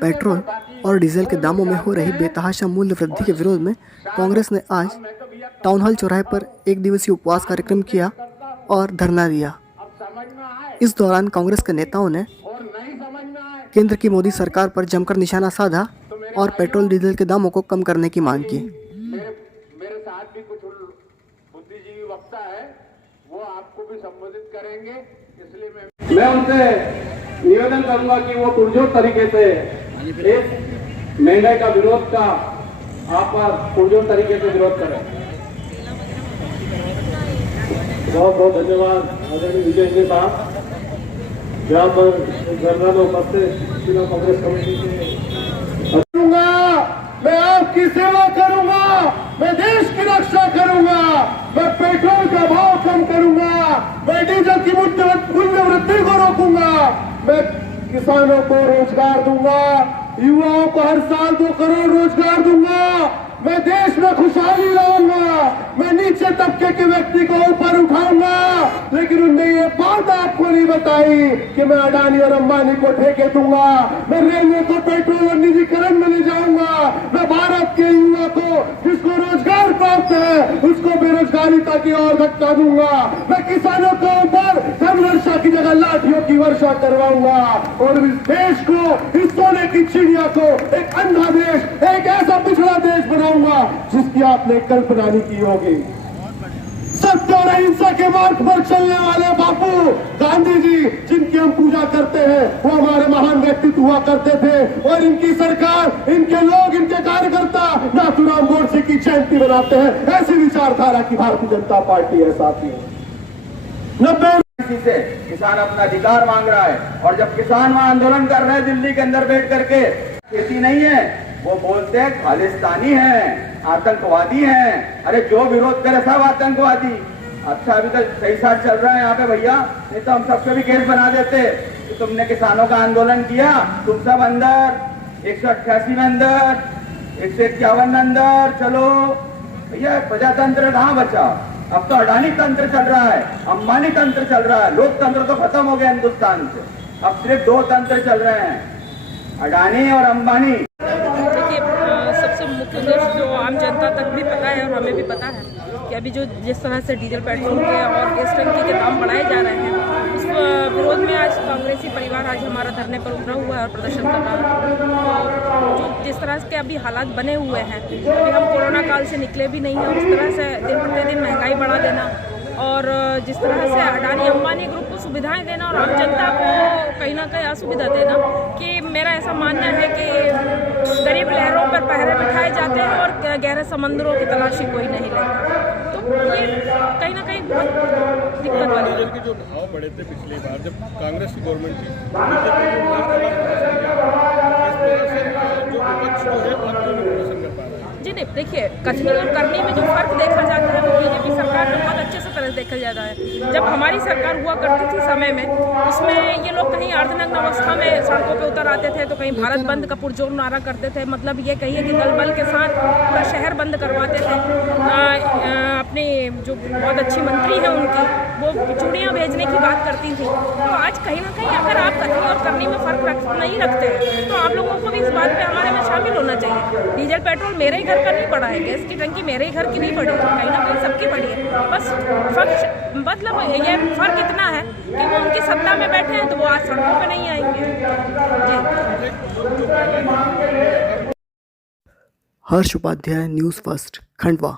Petrol और diesel के दामों में हो रही बेतहाशा मूल्य वृद्धि के विरोध में कांग्रेस ने आज टाउन हॉल चौराहे पर एक दिवसीय उपवास कार्यक्रम किया और धरना दिया। इस दौरान कांग्रेस के नेताओं ने केंद्र की मोदी सरकार पर जमकर निशाना साधा और पेट्रोल डीजल के दामों को कम करने की मांग की। मेरे साथ भी कुछ बुद्धिजीवी वक्ता है, वो आपको भी संबोधित करेंगे, इसलिए मैं उनसे निवेदन करूंगा कि वो पुरजोर तरीके से इस महंगाई का विरोध का आप पुरजोर तरीके से विरोध करें। बहुत बहुत धन्यवाद आदरणीय विजय जी साहब, यहाँ पर धरना में उपस्थित जिला कांग्रेस कमेटी के करूंगा, मैं आपकी सेवा करूंगा, मैं देश की रक्षा करूंगा, मैं पेट्रोल का भाव कम करूंगा, मैं डीजल की मूल्य वृद्धि को रोकूंगा, मैं किसानों को रोजगार दूंगा, युवाओं को हर साल 2 करोड़ रोजगार दूंगा, मैं देश में खुशहाली लाऊंगा, मैं नीचे तबके के व्यक्ति को ऊपर उठाऊंगा। लेकिन उनने ये बात आपको नहीं बताई कि मैं अडानी और अंबानी को ठेके दूंगा, मैं रेलवे को पेट्रोल और निजीकरण में ले जाऊंगा, मैं भारत के युवा को जिसको रोजगार प्राप्त है उसको बेरोजगारी की ओर धक्का दूंगा, मैं किसानों के ऊपर धन वर्षा की जगह लाठियों की वर्षा करवाऊंगा और इस देश को, इस सोने की चिड़िया को एक अंधा देश, एक ऐसा पिछड़ा देश बनाऊंगा जिसकी आपने कल्पना नहीं की होगी। सत्य और अहिंसा के मार्ग पर चलने वाले बापू गांधी जी, जिनकी हम पूजा करते हैं, वो हमारे महान व्यक्तित्व हुआ करते थे और इनकी सरकार, इनके लोग, इनके कार्यकर्ता नाथूराम गोडसे की जयंती बनाते हैं। ऐसी विचारधारा की भारतीय जनता पार्टी है साथियों। 90 से किसान अपना अधिकार मांग रहा है और जब किसान वहां आंदोलन कर रहे हैं दिल्ली के अंदर बैठ करके, खेती नहीं है, वो बोलते हैं खालिस्तानी हैं, आतंकवादी हैं। अरे जो विरोध करे सब आतंकवादी। अच्छा अभी तक सही साथ चल रहा है यहाँ पे भैया, नहीं तो हम सबके भी केस बना देते कि तुमने किसानों का आंदोलन किया, तुम सब अंदर 188 में अंदर, 151 में अंदर। चलो भैया, प्रजातंत्र कहाँ बचा? अब तो अडानी तंत्र चल रहा है, अंबानी तंत्र चल रहा है, लोकतंत्र तो खत्म हो गया हिंदुस्तान से। अब सिर्फ 2 तंत्र चल रहे हैं, अडानी और अंबानी। देखिए, सबसे मुख्य उद्देश्य जो आम जनता तक भी पता है और हमें भी पता है कि अभी जो जिस तरह से डीजल पेट्रोल के और गैस टंकी के दाम बढ़ाए जा रहे हैं, उस विरोध में आज कांग्रेसी परिवार आज हमारा धरने पर उतरा हुआ है और प्रदर्शन कर रहा है। जो जिस तरह के अभी हालात बने हुए हैं, अभी हम कोरोना काल से निकले भी नहीं हैं और इस तरह से दिन प्रतिदिन महंगाई बढ़ा देना और जिस तरह से अडानी अंबानी ग्रुप को सुविधाएं देना और आम जनता को कहीं ना कहीं असुविधा देना, कि मेरा ऐसा मानना है कि गरीब लहरों पर पहरे बिठाए जाते हैं और गहरे समंदरों की तलाशी कोई नहीं लेता। तो ये कहीं ना कहीं बहुत दिक्कत वाली है। के जो भाव बढ़े थे पिछली बार जब कांग्रेस की गवर्नमेंट थी, जो विपक्ष जो है अब क्यों नहीं प्रदर्शन कर पा रहा है? जी नहीं, देखिए, कथनी और करनी में जो फर्क देखा जाता है वो बीजेपी सरकार में बहुत अच्छे से तरह देखा जाता है। जब हमारी सरकार हुआ करती थी समय में, उसमें ये लोग कहीं अर्धनग्न अवस्था में सड़कों पे उतर आते थे, तो कहीं भारत बंद का पुरजोर नारा करते थे। मतलब ये कहिए कि दल बल के साथ पूरा शहर बंद करवाते थे। अपनी जो बहुत अच्छी मंत्री है उनकी, वो चूड़ियाँ भेजने की बात करती थी। तो आज कहीं ना कहीं अगर आप कथनी और करनी में फर्क नहीं रखते हैं तो आप लोगों को भी इस बात पे हमारे में शामिल होना चाहिए। डीजल पेट्रोल मेरे ही घर का नहीं पड़ा है, गैस की टंकी मेरे ही घर की नहीं पड़ी है, कहीं ना कहीं सबकी पड़ी है। बस मतलब ये फर्क इतना है कि वो उनकी सत्ता में बैठे हैं तो वो आज सड़कों पे नहीं आएंगे। जी। हर्ष उपाध्याय, न्यूज़ फर्स्ट, खंडवा।